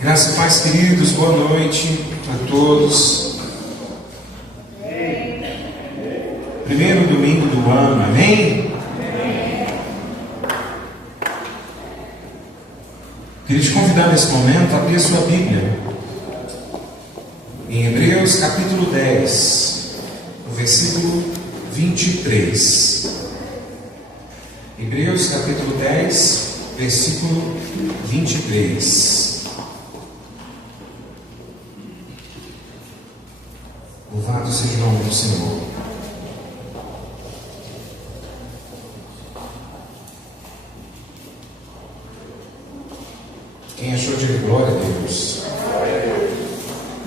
Graça e paz, queridos, boa noite a todos. Primeiro domingo do ano, amém? Queria te convidar nesse momento a abrir a sua Bíblia em Hebreus capítulo 10, no versículo 23. Hebreus capítulo 10, versículo 23. Louvado seja o nome do Senhor. Quem achou, diga glória a Deus.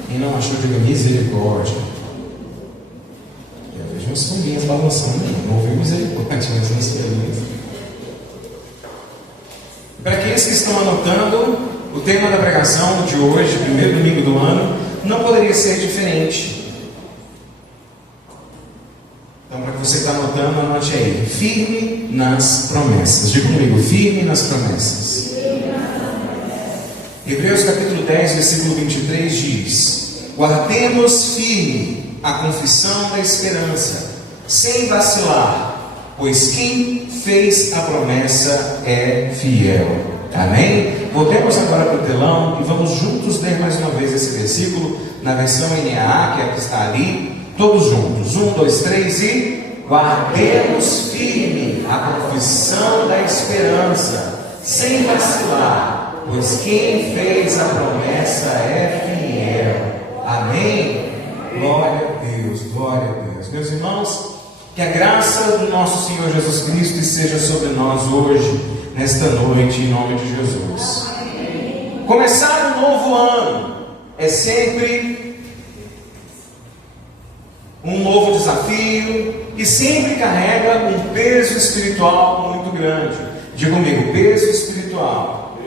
Quem não achou, diga misericórdia. Eu vejo umas folhinhas balançando, não ouviu misericórdia, mas umas folhinhas. Para aqueles que estão anotando, o tema da pregação de hoje, primeiro domingo do ano, não poderia ser diferente. Então, para você que está anotando, anote aí: firme nas promessas. Diga comigo: firme nas promessas. Hebreus capítulo 10, versículo 23 diz: guardemos firme a confissão da esperança, sem vacilar, pois quem fez a promessa é fiel. Amém? Voltemos agora para o telão e vamos juntos ler mais uma vez esse versículo na versão NAA, que é a que está ali. Todos juntos, 1, 2, 3 e guardemos firme a confissão da esperança, sem vacilar, pois quem fez a promessa é fiel. Amém? Glória a Deus, glória a Deus. Meus irmãos, que a graça do nosso Senhor Jesus Cristo esteja sobre nós hoje, nesta noite, em nome de Jesus. Começar um novo ano é sempre um novo desafio e sempre carrega um peso espiritual muito grande. Diga comigo: peso espiritual.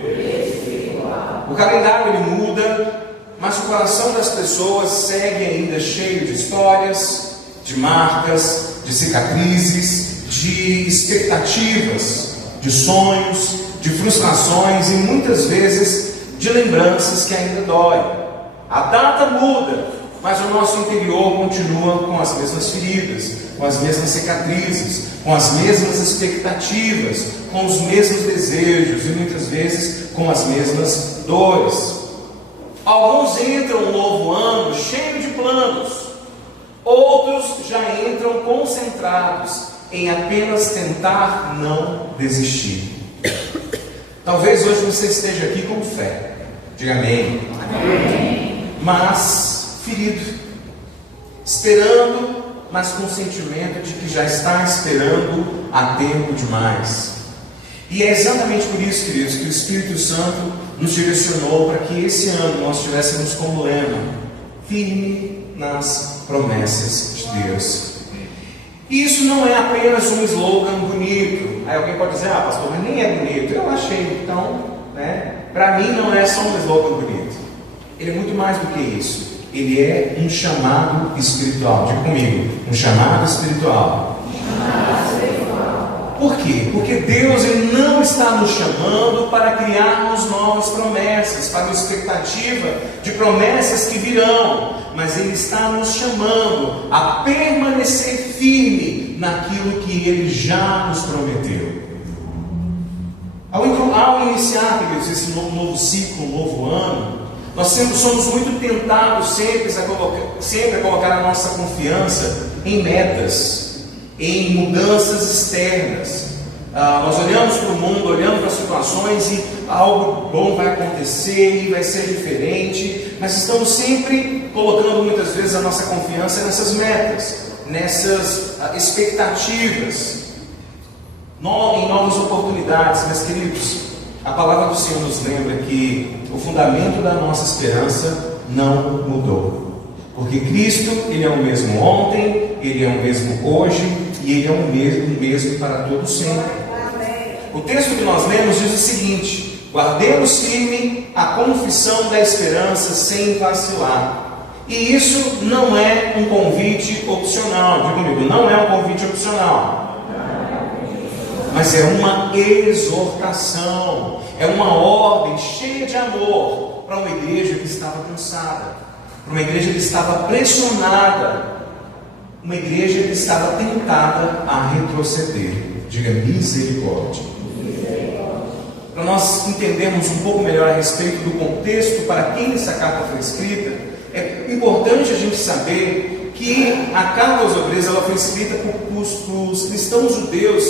O calendário ele muda, mas o coração das pessoas segue ainda cheio de histórias, de marcas, de cicatrizes, de expectativas, de sonhos, de frustrações e muitas vezes de lembranças que ainda doem. A data muda, mas o nosso interior continua com as mesmas feridas, com as mesmas cicatrizes, com as mesmas expectativas, com os mesmos desejos e muitas vezes com as mesmas dores. Alguns entram no novo ano cheio de planos, outros já entram concentrados em apenas tentar não desistir. Talvez hoje você esteja aqui com fé, diga amém, mas ferido, esperando, mas com o sentimento de que já está esperando há tempo demais. E é exatamente por isso, queridos, que o Espírito Santo nos direcionou para que esse ano nós tivéssemos como lema: firme nas promessas de Deus. E isso não é apenas um slogan bonito. Aí alguém pode dizer: ah, pastor, mas nem é bonito. Eu achei, então, para mim não é só um slogan bonito. Ele é muito mais do que isso. Ele é um chamado espiritual. Diga comigo: um chamado espiritual. Por quê? Porque Deus ele não está nos chamando para criarmos novas promessas, para uma expectativa de promessas que virão, mas Ele está nos chamando a permanecer firme naquilo que Ele já nos prometeu. Ao iniciar, queridos, esse novo ciclo, um novo ano, nós somos muito tentados sempre a colocar a nossa confiança em metas, em mudanças externas. Nós olhamos para o mundo, olhamos para as situações e algo bom vai acontecer e vai ser diferente, mas estamos sempre colocando muitas vezes a nossa confiança nessas metas, nessas expectativas, em novas oportunidades. Meus queridos, a palavra do Senhor nos lembra que o fundamento da nossa esperança não mudou, porque Cristo ele é o mesmo ontem, Ele é o mesmo hoje e Ele é o mesmo para todo sempre. O texto que nós lemos diz o seguinte: guardemos firme a confissão da esperança sem vacilar. E isso não é um convite opcional. Diga comigo: não é um convite opcional, mas é uma exortação, é uma ordem cheia de amor para uma igreja que estava cansada, para uma igreja que estava pressionada, uma igreja que estava tentada a retroceder. Diga misericórdia. Para nós entendermos um pouco melhor a respeito do contexto para quem essa carta foi escrita, é importante a gente saber que a carta aos Hebreus ela foi escrita por os cristãos judeus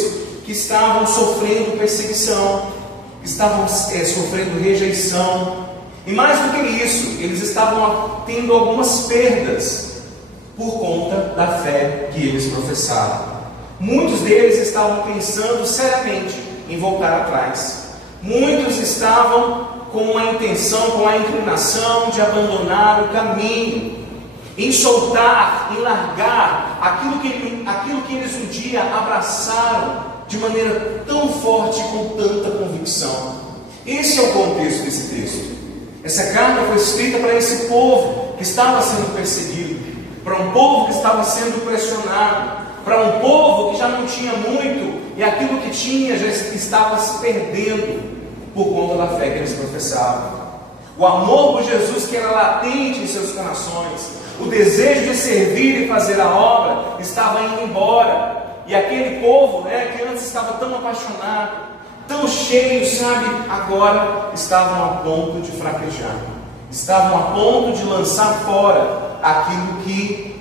que estavam sofrendo perseguição, que estavam sofrendo rejeição, e mais do que isso, eles estavam tendo algumas perdas por conta da fé que eles professavam. Muitos deles estavam pensando seriamente em voltar atrás. Muitos estavam com a intenção, com a inclinação de abandonar o caminho, em soltar, em largar aquilo que eles um dia abraçaram de maneira tão forte e com tanta convicção. Esse é o contexto desse texto. Essa carta foi escrita para esse povo que estava sendo perseguido, para um povo que estava sendo pressionado, para um povo que já não tinha muito e aquilo que tinha já estava se perdendo por conta da fé que eles professavam. O amor por Jesus que era latente em seus corações, o desejo de servir e fazer a obra estava indo embora. E aquele povo, que antes estava tão apaixonado, tão cheio, agora estavam a ponto de fraquejar, estavam a ponto de lançar fora aquilo que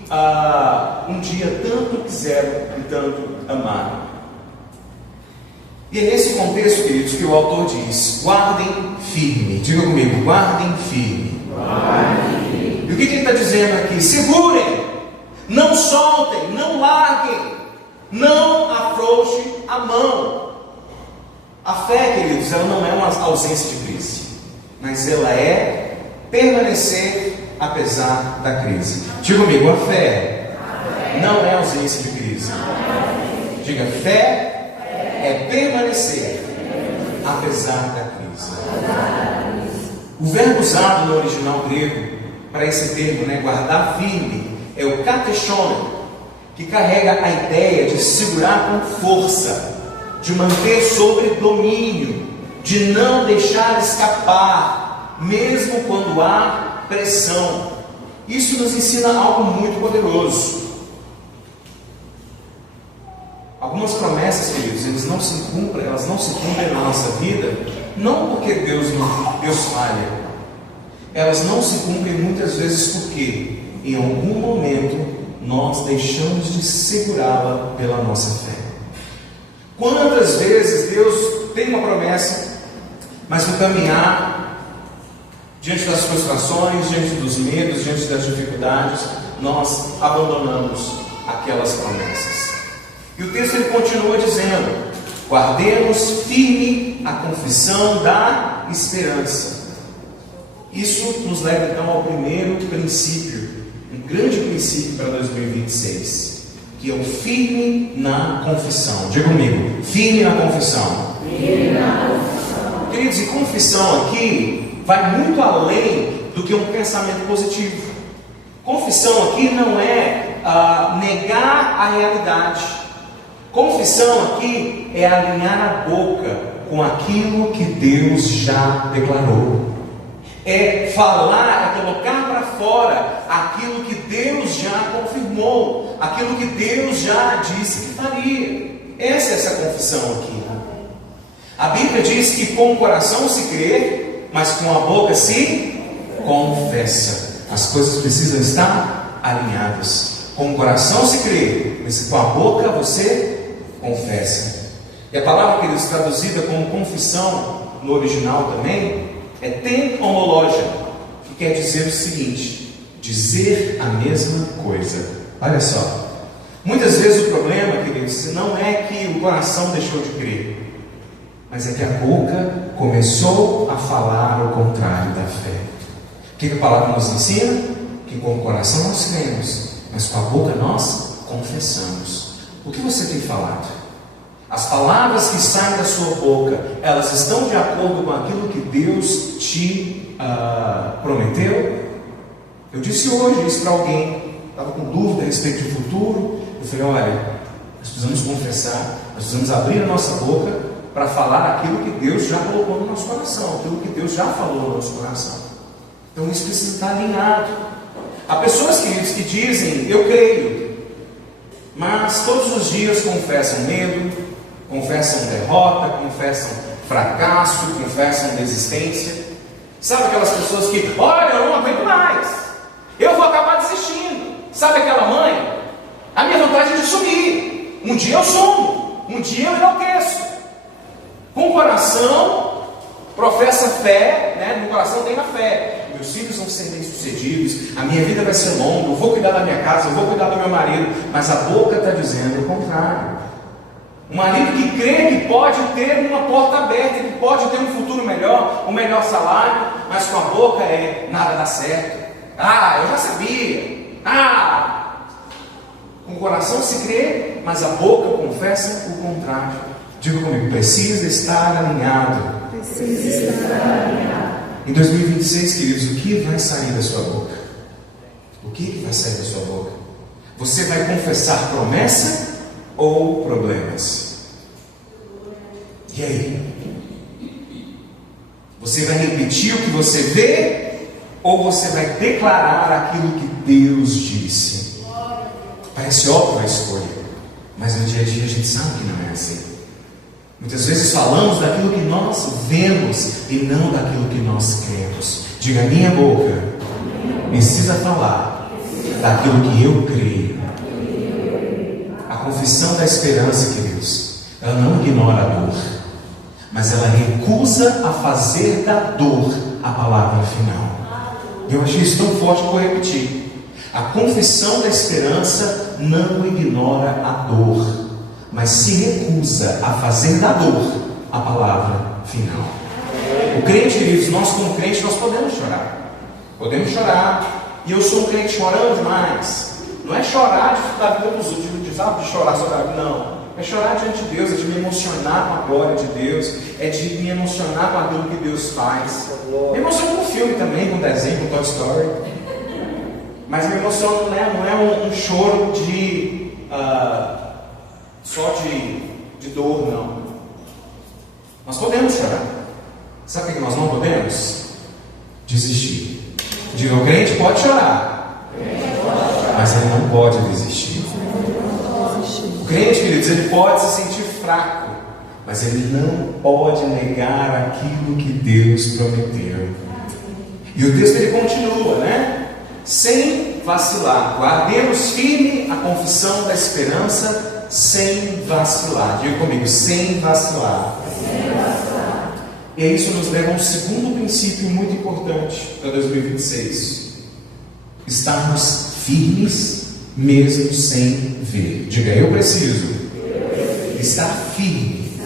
um dia tanto quiseram e tanto amaram. E é nesse contexto, queridos, que o autor diz: guardem firme. Diga comigo, guardem firme. E o que ele está dizendo aqui? Segurem, não soltem, não larguem, não afrouxe a mão. A fé, queridos, ela não é uma ausência de crise, mas ela é permanecer apesar da crise. Diga comigo, a fé não é ausência de crise. Diga, fé é permanecer apesar da crise. O verbo usado no original grego para esse termo, guardar firme, é o katechone, que carrega a ideia de segurar com força, de manter sob domínio, de não deixar escapar, mesmo quando há pressão. Isso nos ensina algo muito poderoso. Algumas promessas, queridos, elas não se cumprem na nossa vida, não porque Deus falha. Elas não se cumprem muitas vezes porque, em algum momento, nós deixamos de segurá-la pela nossa fé. Quantas vezes Deus tem uma promessa, mas no caminhar, diante das frustrações, diante dos medos, diante das dificuldades, nós abandonamos aquelas promessas. E o texto ele continua dizendo: guardemos firme a confissão da esperança. Isso nos leva então ao primeiro princípio, um grande princípio para 2026, que é o firme na confissão. Diga comigo, firme na confissão. Firme na confissão. Queridos, e confissão aqui vai muito além do que um pensamento positivo. Confissão aqui não é negar a realidade. Confissão aqui é alinhar a boca com aquilo que Deus já declarou. É falar, é colocar para fora aquilo que Deus já confirmou, aquilo que Deus já disse que faria. Essa confissão aqui. A Bíblia diz que com o coração se crê, mas com a boca se confessa. As coisas precisam estar alinhadas. Com o coração se crê, mas com a boca você confessa. E a palavra, queridos, traduzida como confissão no original também é ten homologia, que quer dizer o seguinte: dizer a mesma coisa. Olha só, muitas vezes o problema, queridos, não é que o coração deixou de crer, mas é que a boca começou a falar o contrário da fé. O que a palavra nos ensina? Que com o coração nós cremos, mas com a boca nós confessamos. O que você tem falado? As palavras que saem da sua boca, elas estão de acordo com aquilo que Deus te prometeu? Eu disse hoje isso para alguém, estava com dúvida a respeito do futuro. Eu falei: olha, nós precisamos confessar, nós precisamos abrir a nossa boca para falar aquilo que Deus já colocou no nosso coração, aquilo que Deus já falou no nosso coração. Então isso precisa estar alinhado. Há pessoas que dizem, eu creio, mas todos os dias confessam medo, confessam derrota, confessam fracasso, confessam desistência. Sabe aquelas pessoas que, olha, eu não aguento mais, eu vou acabar desistindo. Sabe aquela mãe? A minha vontade é de sumir. Um dia eu sumo, um dia eu enlouqueço. Com o coração, professa fé, né? No coração tem a fé. Meus filhos vão ser bem-sucedidos, a minha vida vai ser longa, eu vou cuidar da minha casa, eu vou cuidar do meu marido. Mas a boca está dizendo o contrário. Um marido que crê que pode ter uma porta aberta, que pode ter um futuro melhor, um melhor salário, mas com a boca nada dá certo. Ah, eu já sabia. Com o coração se crê, mas a boca confessa o contrário. Diga comigo, precisa estar alinhado. Precisa estar alinhado. Em 2026, queridos, o que vai sair da sua boca? O que vai sair da sua boca? Você vai confessar promessa ou problemas? E aí? Você vai repetir o que você vê ou você vai declarar aquilo que Deus disse? Parece óbvio a escolha, mas no dia a dia a gente sabe que não é assim. Muitas vezes falamos daquilo que nós vemos e não daquilo que nós cremos. Diga, minha boca precisa falar daquilo que eu creio. A confissão da esperança, queridos, ela não ignora a dor, mas ela recusa a fazer da dor a palavra final. Eu achei isso tão forte que eu vou repetir. A confissão da esperança não ignora a dor, mas se recusa a fazer da dor a palavra final. O crente, queridos, nós como crente, nós podemos chorar. Podemos chorar. E eu sou um crente chorando demais. Não é chorar da vida dos outros, de chorar sobre a vida, não. É chorar diante de Deus, é de me emocionar com a glória de Deus, é de me emocionar com aquilo que Deus faz. Me emociono com o filme também, com o desenho, com Toy Story. Mas me emociono, não é um choro de só de dor, não. Nós podemos chorar. Sabe o que nós não podemos? Desistir. Diga, o crente pode chorar, mas ele não pode desistir. O crente, queridos, ele pode se sentir fraco, mas ele não pode negar aquilo que Deus prometeu. E o texto ele continua, né? Sem vacilar, guardemos firme a confissão da esperança, sem vacilar. Diga comigo, sem vacilar. Sem vacilar. E isso nos leva a um segundo princípio muito importante para 2026. Estarmos firmes mesmo sem ver. Diga, eu preciso estar firme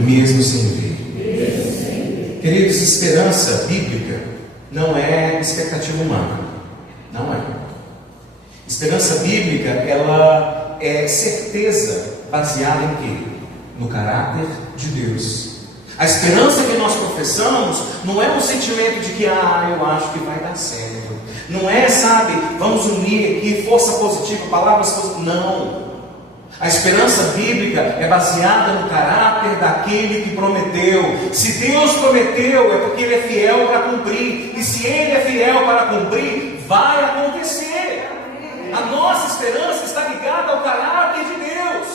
mesmo sem ver. Queridos, esperança bíblica não é expectativa humana. Não é. Esperança bíblica, ela é certeza baseada em quê? No caráter de Deus. A esperança que nós professamos não é um sentimento de que, eu acho que vai dar certo. Não é, sabe, vamos unir aqui força positiva, palavras positivas. Não. A esperança bíblica é baseada no caráter daquele que prometeu. Se Deus prometeu, é porque Ele é fiel para cumprir. E se Ele é fiel para cumprir, vai acontecer. A nossa esperança está ligada ao caráter de Deus.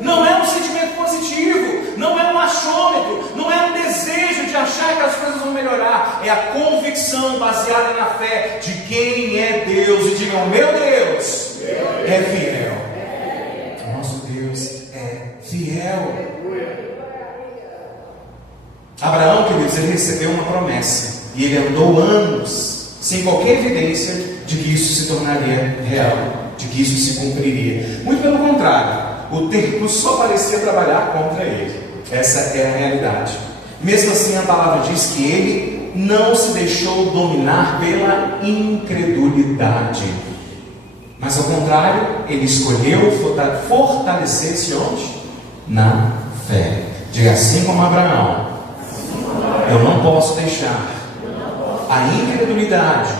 Não é um sentimento positivo, não é um achômetro, não é um desejo de achar que as coisas vão melhorar. É a convicção baseada na fé de quem é Deus. E digam, meu Deus é fiel. Nosso Deus é fiel. Abraão, queridos, ele recebeu uma promessa e ele andou anos sem qualquer evidência de que isso se tornaria real, de que isso se cumpriria. Muito pelo contrário, o tempo só parecia trabalhar contra ele. Essa é a realidade. Mesmo assim, a palavra diz que ele não se deixou dominar pela incredulidade, mas ao contrário, ele escolheu fortalecer-se onde? Na fé. Diga, assim como Abraão, eu não posso deixar a incredulidade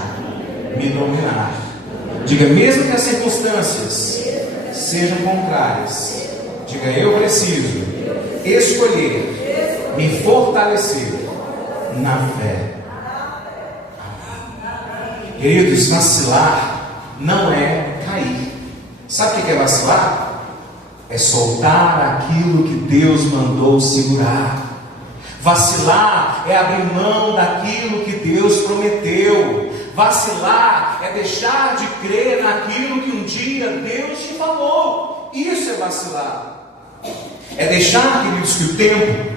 me dominar. Diga, mesmo que as circunstâncias sejam contrárias, diga, eu preciso escolher me fortalecer na fé. Queridos, vacilar não é cair. Sabe o que é vacilar? É soltar aquilo que Deus mandou segurar. Vacilar é abrir mão daquilo que Deus prometeu. Vacilar é deixar de crer naquilo que um dia Deus te falou. Isso é vacilar. É deixar, queridos, que o tempo,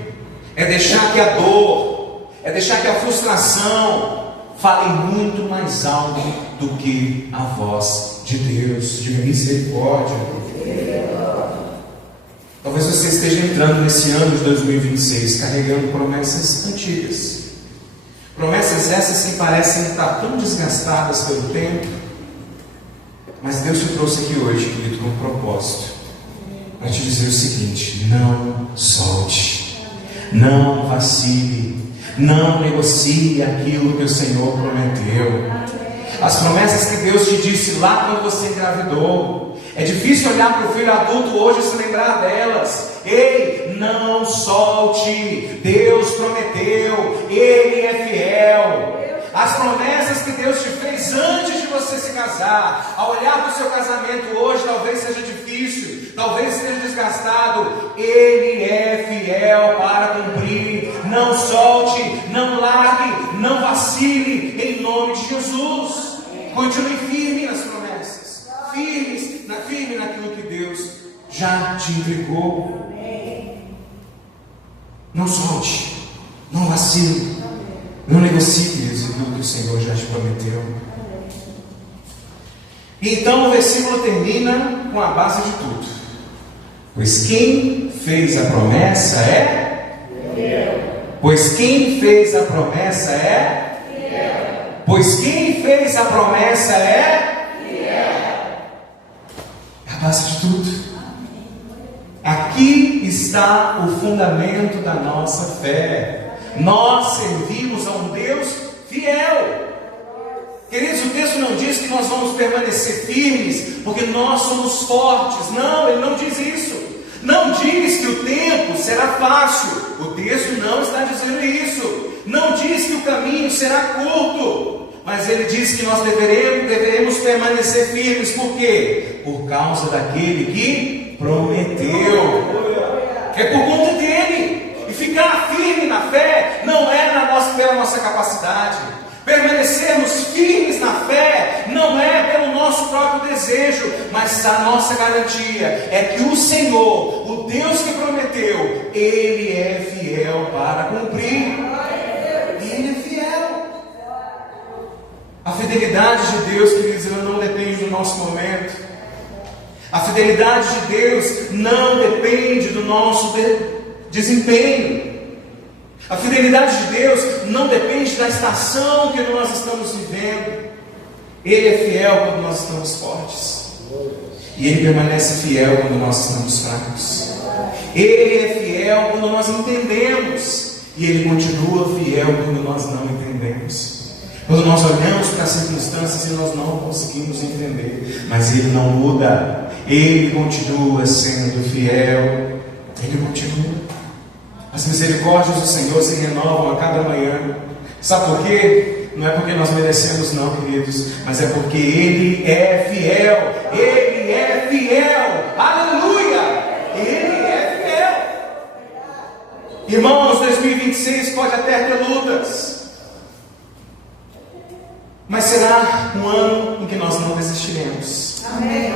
é deixar que a dor, é deixar que a frustração fale muito mais alto do que a voz de Deus, de misericórdia. Talvez você esteja entrando nesse ano de 2026 carregando promessas antigas. Promessas essas que parecem estar tão desgastadas pelo tempo. Mas Deus te trouxe aqui hoje, querido, com um propósito. Para te dizer o seguinte: não solte, não vacile, não negocie aquilo que o Senhor prometeu. As promessas que Deus te disse lá quando você engravidou. É difícil olhar para o filho adulto hoje e se lembrar delas. Ei, não solte. Deus prometeu, Ele é fiel. As promessas que Deus te fez antes de você se casar, ao olhar para o seu casamento hoje, talvez seja difícil, talvez seja desgastado. Ele é fiel para cumprir. Não solte, não largue, não vacile, em nome de Jesus. Continue firme nas promessas, firme naquilo que Deus já te entregou. Não solte, não vacile, não negocie, queridos, aquilo que o Senhor já te prometeu. Então o versículo termina com a base de tudo. Pois quem fez a promessa é fiel. Pois quem fez a promessa é fiel. Pois quem fez a promessa é fiel. É a base de tudo. Aqui está o fundamento da nossa fé. Nós servimos a um Deus fiel. Queridos, o texto não diz que nós vamos permanecer firmes porque nós somos fortes. Não, ele não diz isso. Não diz que o tempo será fácil. O texto não está dizendo isso. Não diz que o caminho será curto. Mas ele diz que nós deveremos permanecer firmes. Por quê? Por causa daquele que prometeu. É por conta dele. E ficar firme na fé não é pela nossa capacidade. Permanecermos firmes na fé não é pelo nosso próprio desejo, mas a nossa garantia é que o Senhor, o Deus que prometeu, Ele é fiel para cumprir. Ele é fiel. A fidelidade de Deus, queridos, ela não depende do nosso momento. A fidelidade de Deus não depende do nosso desempenho. A fidelidade de Deus não depende da estação que nós estamos vivendo. Ele é fiel quando nós estamos fortes. E Ele permanece fiel quando nós estamos fracos. Ele é fiel quando nós entendemos. E Ele continua fiel quando nós não entendemos. Quando nós olhamos para as circunstâncias e nós não conseguimos entender. Mas Ele não muda. Ele continua sendo fiel. Ele continua. As misericórdias do Senhor se renovam a cada manhã. Sabe por quê? Não é porque nós merecemos não, queridos, mas é porque Ele é fiel. Ele é fiel. Aleluia! Ele é fiel. Irmãos, 2026 pode até ter lutas, mas será um ano em que nós não desistiremos. Amém.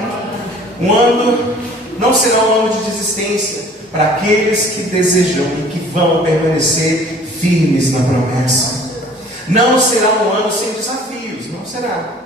Um ano não será um ano de desistência para aqueles que desejam e que vão permanecer firmes na promessa. Não será um ano sem desafios, não será.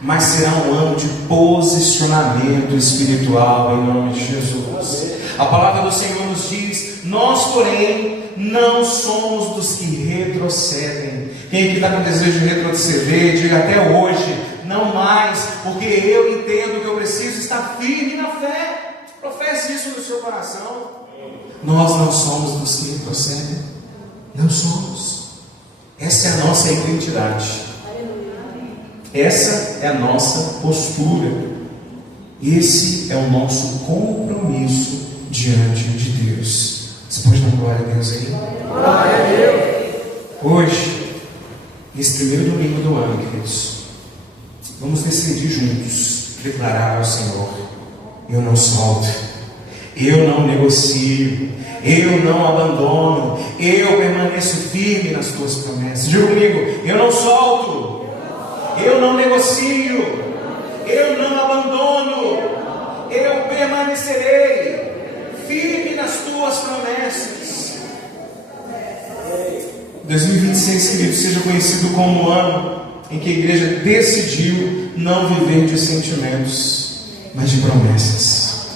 Mas será um ano de posicionamento espiritual em nome de Jesus. A palavra do Senhor nos diz: nós, porém, não somos dos que retrocedem. Quem aqui está com desejo de retroceder, diga até hoje, não mais, porque eu entendo que eu preciso estar firme na fé. Professe isso no seu coração. Nós não somos dos que retrocedem. Não somos. Essa é a nossa identidade. Essa é a nossa postura. Esse é o nosso compromisso diante de Deus. Você pode dar glória a Deus aí? Glória a Deus. Hoje, nesse primeiro domingo do ano, queridos, Vamos decidir juntos, declarar ao Senhor: eu não solto, eu não negocio, eu não abandono, eu permaneço firme nas tuas promessas. Diga comigo: eu não solto, eu não negocio, eu não abandono, eu permanecerei firme nas tuas promessas. 2026, querido, seja conhecido como o ano em que a igreja decidiu não viver de sentimentos, mas de promessas.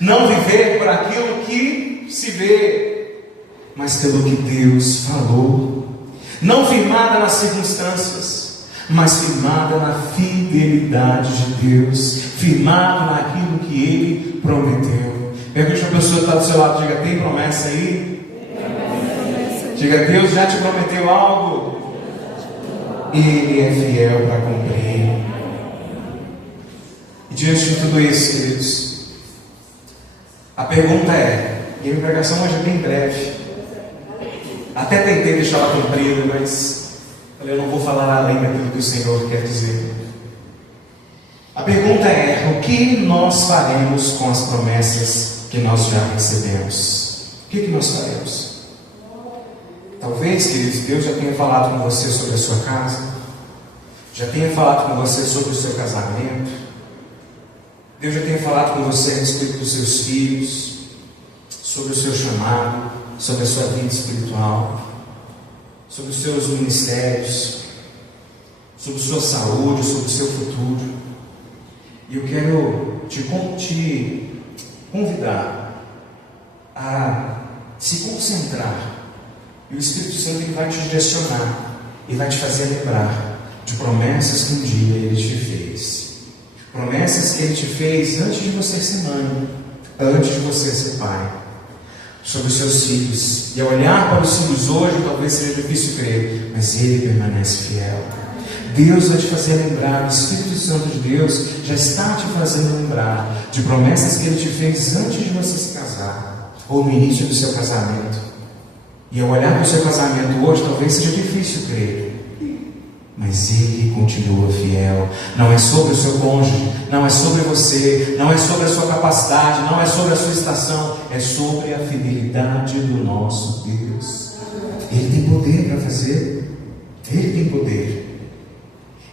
Não viver por aquilo que se vê, mas pelo que Deus falou. Não firmada nas circunstâncias, mas firmada na fidelidade de Deus, firmado naquilo que Ele prometeu. Pergunte a pessoa que está do seu lado, diga: tem promessa aí? Diga: Deus já te prometeu algo? Ele é fiel para cumprir. E diante de tudo isso, queridos, a pergunta é, e a minha pregação hoje é bem breve, até tentei deixar ela comprida, mas eu não vou falar além daquilo que o Senhor quer dizer. A pergunta é: o que nós faremos com as promessas que nós já recebemos? O que nós faremos? Talvez, queridos, Deus já tenha falado com você sobre a sua casa, já tenha falado com você sobre o seu casamento, Deus já tenha falado com você a respeito dos seus filhos, sobre o seu chamado, sobre a sua vida espiritual, sobre os seus ministérios, sobre a sua saúde, sobre o seu futuro. E eu quero te convidar a se concentrar. E o Espírito Santo ele vai te direcionar e vai te fazer lembrar de promessas que um dia Ele te fez. Promessas que Ele te fez antes de você ser mãe, antes de você ser pai, sobre os seus filhos. E ao olhar para os filhos hoje, talvez seja difícil crer, mas Ele permanece fiel. Deus vai te fazer lembrar, o Espírito Santo de Deus já está te fazendo lembrar de promessas que Ele te fez antes de você se casar, ou no início do seu casamento. E ao olhar para o seu casamento hoje, talvez seja difícil crer, mas Ele continua fiel. Não é sobre o seu cônjuge, não é sobre você, não é sobre a sua capacidade, não é sobre a sua estação, é sobre a fidelidade do nosso Deus. Ele tem poder para fazer, Ele tem poder.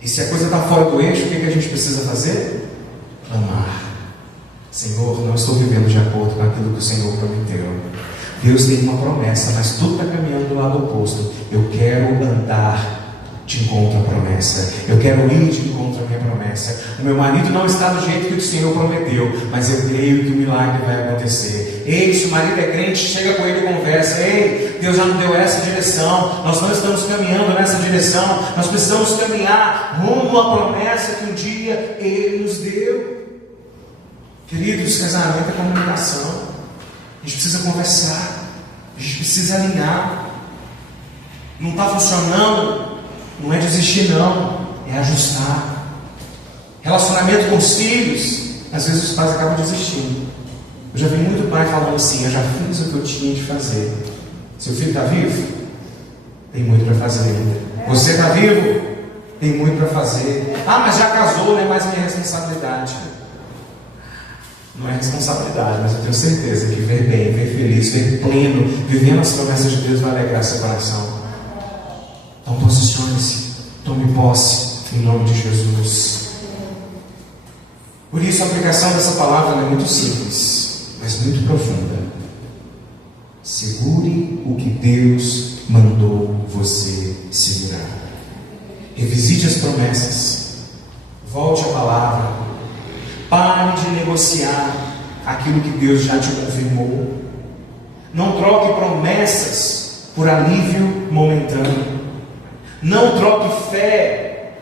E se a coisa está fora do eixo, o que a gente precisa fazer? Clamar: Senhor, não estou vivendo de acordo com aquilo que o Senhor prometeu. Deus tem uma promessa, mas tudo está caminhando do lado oposto. Eu quero andar de encontro à promessa. Eu quero ir de encontro à minha promessa. O meu marido não está do jeito que o Senhor prometeu, mas eu creio que o milagre vai acontecer. Ei, se o marido é crente, chega com ele e conversa: ei, Deus já nos deu essa direção, nós não estamos caminhando nessa direção, nós precisamos caminhar rumo à promessa que um dia Ele nos deu. Queridos, casamento é comunicação. A gente precisa conversar, a gente precisa alinhar. Não está funcionando, não é desistir não, é ajustar. Relacionamento com os filhos, às vezes os pais acabam desistindo. Eu já vi muito pai falando assim: eu já fiz o que eu tinha de fazer. Seu filho está vivo? Tem muito para fazer ainda. Você está vivo? Tem muito para fazer. Ah, mas já casou, não é mais minha responsabilidade. Não é responsabilidade, mas eu tenho certeza que ver bem, ver feliz, ver pleno, vivendo as promessas de Deus vai alegrar seu coração. Então posicione-se, tome posse em nome de Jesus. Por isso a aplicação dessa palavra é muito simples, mas muito profunda. Segure o que Deus mandou você segurar. Revisite as promessas, volte à palavra. Pare de negociar aquilo que Deus já te confirmou. Não troque promessas por alívio momentâneo. Não troque fé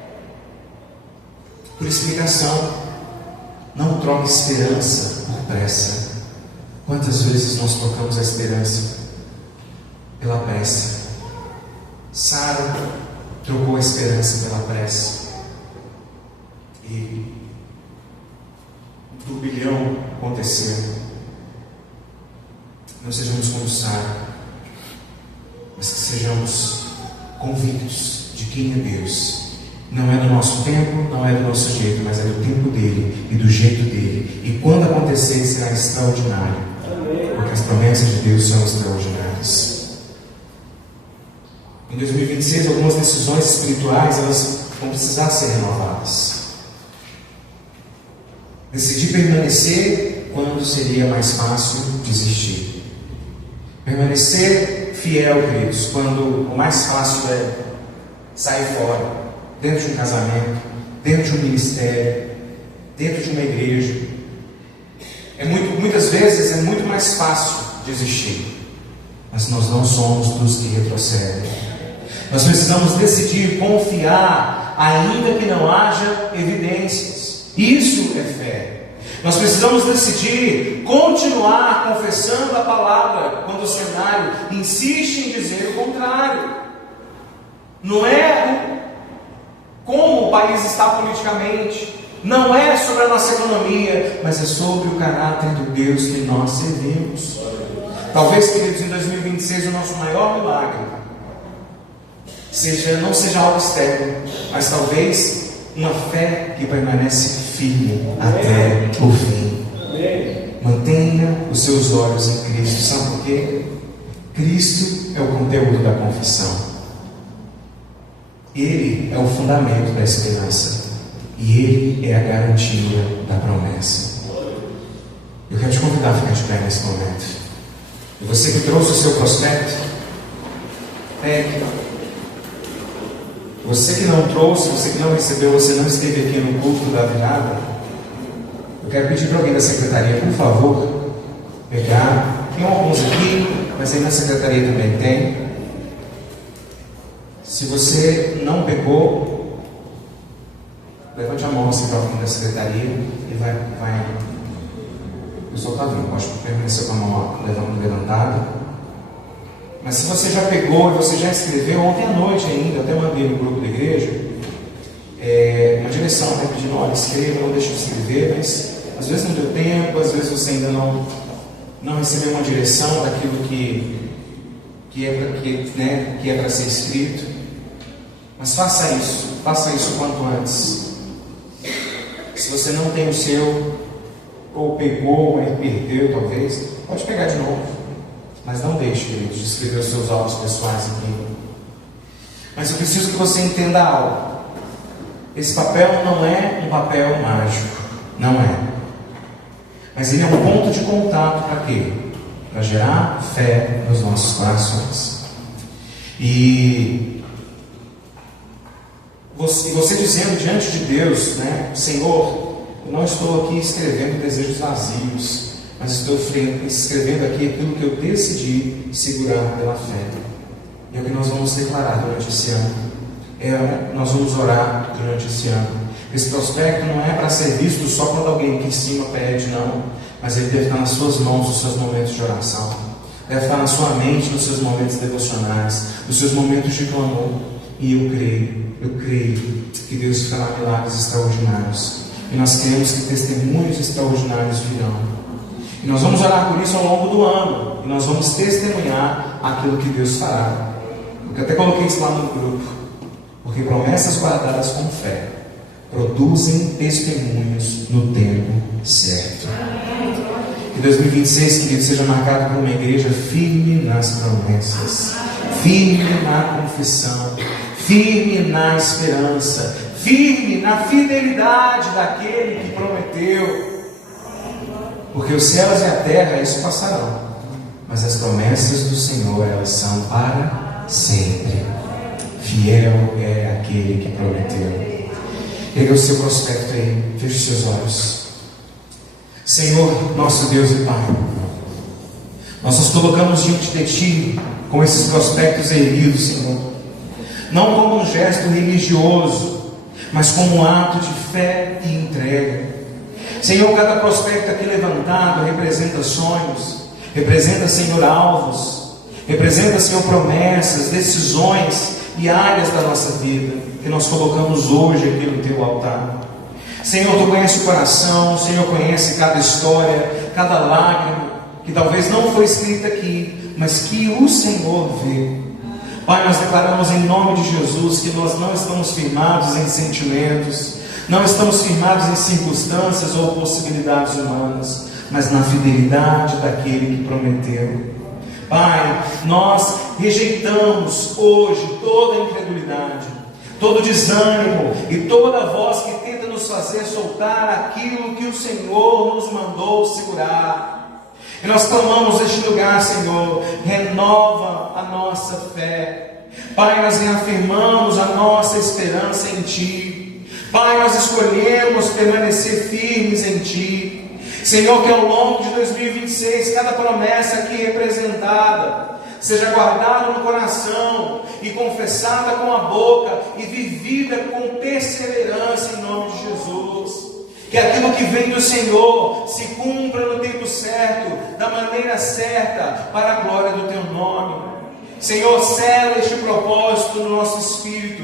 por explicação. Não troque esperança por pressa. Quantas vezes nós trocamos a esperança pela pressa? Sara trocou a esperança pela pressa. E um turbilhão aconteceu. Não sejamos como Sara, mas que sejamos convictos de quem é Deus Não é do nosso tempo, não é do nosso jeito, mas é do tempo dele e do jeito dele. E quando acontecer, será extraordinário. Porque as promessas de Deus são extraordinárias. Em 2026, algumas decisões espirituais elas vão precisar ser renovadas. Decidir permanecer quando seria mais fácil desistir. Permanecer fiel, queridos, quando o mais fácil é sair fora, dentro de um casamento, dentro de um ministério, dentro de uma igreja. Muitas vezes é muito mais fácil desistir, mas nós não somos dos que retrocedem. Nós precisamos decidir confiar, ainda que não haja evidências. Isso é fé. Nós precisamos decidir continuar confessando a palavra quando o cenário insiste em dizer o contrário. Não é como o país está politicamente, não é sobre a nossa economia, mas é sobre o caráter do Deus que nós servimos. Talvez, queridos, em 2026 o nosso maior milagre não seja algo externo, mas talvez uma fé que permanece firme até o fim. Mantenha os seus olhos em Cristo. Sabe por quê? Cristo é o conteúdo da confissão. Ele é o fundamento da esperança. E Ele é a garantia da promessa. Eu quero te convidar a ficar de pé nesse momento. E você que trouxe o seu prospecto, pegue. Você que não trouxe, você que não recebeu, você não esteve aqui no culto da virada, eu quero pedir para alguém da secretaria, por favor, pegar. Tem alguns aqui, mas aí na secretaria também tem. Se você não pegou, levante a mão assim para alguém da secretaria e vai. O pessoal está vindo, pode permanecer com a mão levantada. Mas se você já pegou e você já escreveu, ontem à noite ainda, até mandei no grupo da igreja, uma direção, né, pedindo, olha, escreva, não deixe de escrever, mas às vezes não deu tempo, às vezes você ainda não recebeu uma direção daquilo que é para ser escrito. Mas faça isso quanto antes. Se você não tem o seu, ou pegou, ou perdeu talvez, pode pegar de novo. Mas não deixe, queridos, de escrever os seus autos pessoais aqui. Mas eu preciso que você entenda algo. Esse papel não é um papel mágico. Não é. Mas ele é um ponto de contato para quê? Para gerar fé nos nossos corações. E você dizendo diante de Deus, né? Senhor, eu não estou aqui escrevendo desejos vazios, mas estou escrevendo aqui aquilo que eu decidi segurar pela fé. E é o que nós vamos declarar durante esse ano. Nós vamos orar durante esse ano. Esse prospecto não é para ser visto só quando alguém aqui em cima pede, não. Mas ele deve estar nas suas mãos, nos seus momentos de oração. Deve estar na sua mente, nos seus momentos devocionais, nos seus momentos de clamor. E eu creio que Deus fará milagres extraordinários. E nós queremos que testemunhos extraordinários virão. E nós vamos orar por isso ao longo do ano. E nós vamos testemunhar aquilo que Deus fará. Eu até coloquei isso lá no grupo. Porque promessas guardadas com fé produzem testemunhos no tempo certo. Que 2026, querido, seja marcado por uma igreja firme nas promessas, firme na confissão, firme na esperança, firme na fidelidade daquele que prometeu. Porque os céus e a terra, isso passarão, mas as promessas do Senhor, elas são para sempre. Fiel é aquele que prometeu. Pega o seu prospecto aí, feche os seus olhos. Senhor, nosso Deus e Pai, nós nos colocamos diante de Ti com esses prospectos erguidos, Senhor, não como um gesto religioso, mas como um ato de fé e entrega. Senhor, cada prospecto aqui levantado representa sonhos, representa, Senhor, alvos, representa, Senhor, promessas, decisões e áreas da nossa vida que nós colocamos hoje aqui no Teu altar. Senhor, Tu conhece o coração, o Senhor conhece cada história, cada lágrima que talvez não foi escrita aqui, mas que o Senhor vê. Pai, nós declaramos em nome de Jesus que nós não estamos firmados em sentimentos, não estamos firmados em circunstâncias ou possibilidades humanas, mas na fidelidade daquele que prometeu. Pai, nós rejeitamos hoje toda incredulidade, todo desânimo e toda voz que tenta nos fazer soltar aquilo que o Senhor nos mandou segurar. E nós clamamos neste lugar, Senhor, renova a nossa fé. Pai, nós reafirmamos a nossa esperança em Ti. Pai, nós escolhemos permanecer firmes em Ti. Senhor, que ao longo de 2026, cada promessa aqui representada seja guardada no coração e confessada com a boca e vivida com perseverança em nome de Jesus. Que aquilo que vem do Senhor se cumpra no tempo certo, da maneira certa, para a glória do Teu nome. Senhor, sela este propósito no nosso espírito.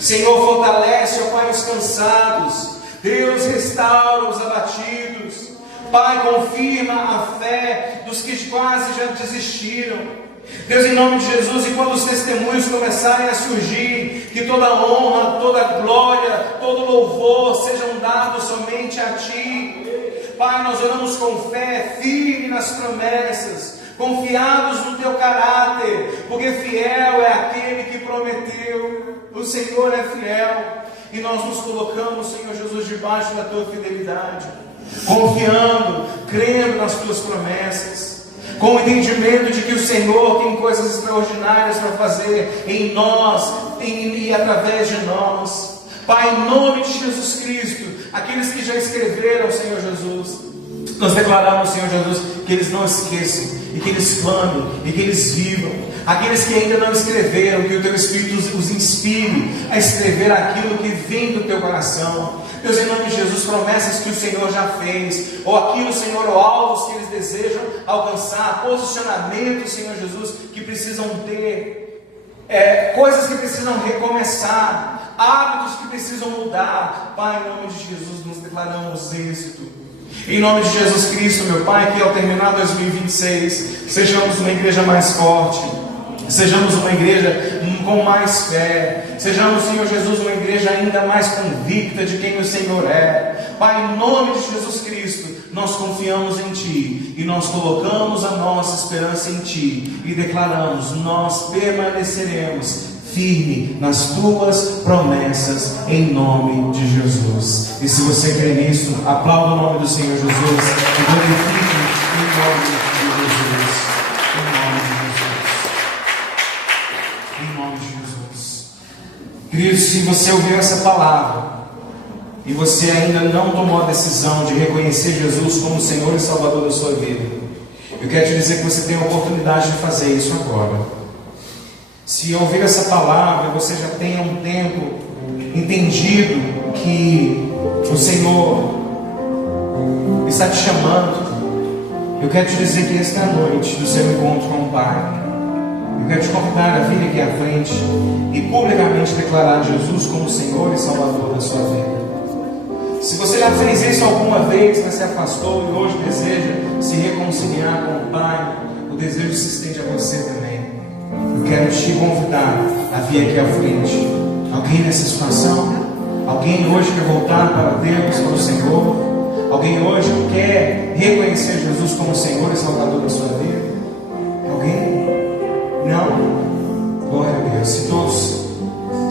Senhor, fortalece, ó Pai, os cansados. Deus, restaura os abatidos. Pai, confirma a fé dos que quase já desistiram. Deus, em nome de Jesus, e quando os testemunhos começarem a surgir, que toda honra, toda glória, todo louvor sejam dados somente a Ti. Pai, nós oramos com fé, firme nas promessas, confiados no Teu caráter, porque fiel é aquele que prometeu. O Senhor é fiel, e nós nos colocamos, Senhor Jesus, debaixo da Tua fidelidade, confiando, crendo nas Tuas promessas, com o entendimento de que o Senhor tem coisas extraordinárias para fazer em nós e através de nós. Pai, em nome de Jesus Cristo, aqueles que já escreveram, Senhor Jesus, nós declaramos, Senhor Jesus, que eles não esqueçam, e que eles clamem, e que eles vivam. Aqueles que ainda não escreveram, que o Teu Espírito os inspire a escrever aquilo que vem do Teu coração. Deus, em nome de Jesus, promessas que o Senhor já fez, ou aquilo, Senhor, ou alvos que eles desejam alcançar, posicionamentos, Senhor Jesus, que precisam ter, coisas que precisam recomeçar, hábitos que precisam mudar. Pai, em nome de Jesus, nos declaramos êxito. Em nome de Jesus Cristo, meu Pai, que ao terminar 2026, sejamos uma igreja mais forte, sejamos uma igreja com mais fé, sejamos, Senhor Jesus, uma igreja ainda mais convicta de quem o Senhor é. Pai, em nome de Jesus Cristo, nós confiamos em Ti, e nós colocamos a nossa esperança em Ti, e declaramos, nós permaneceremos firme nas Tuas promessas, em nome de Jesus. E se você crê nisso, aplauda o nome do Senhor Jesus, e glorifique em nome de Jesus. Em nome de Jesus. Queridos, se você ouviu essa palavra e você ainda não tomou a decisão de reconhecer Jesus como Senhor e Salvador da sua vida, eu quero te dizer que você tem a oportunidade de fazer isso agora. Se ouvir essa palavra, você já tem há um tempo entendido que o Senhor está te chamando, eu quero te dizer que esta é a noite do seu encontro com o Pai. Eu quero te convidar a vir aqui à frente e publicamente declarar Jesus como Senhor e Salvador da sua vida. Se você já fez isso alguma vez, mas se afastou e hoje deseja se reconciliar com o Pai, o desejo se estende a você também. Eu quero te convidar a vir aqui à frente. Alguém nessa situação? Alguém hoje quer voltar para Deus, para o Senhor? Alguém hoje quer reconhecer Jesus como Senhor e Salvador da sua vida? Alguém? Não? Glória a Deus. Se todos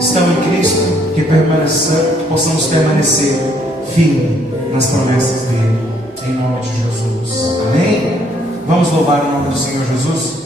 estão em Cristo, que possamos permanecer firmes nas promessas dele, em nome de Jesus. Amém? Vamos louvar o nome do Senhor Jesus?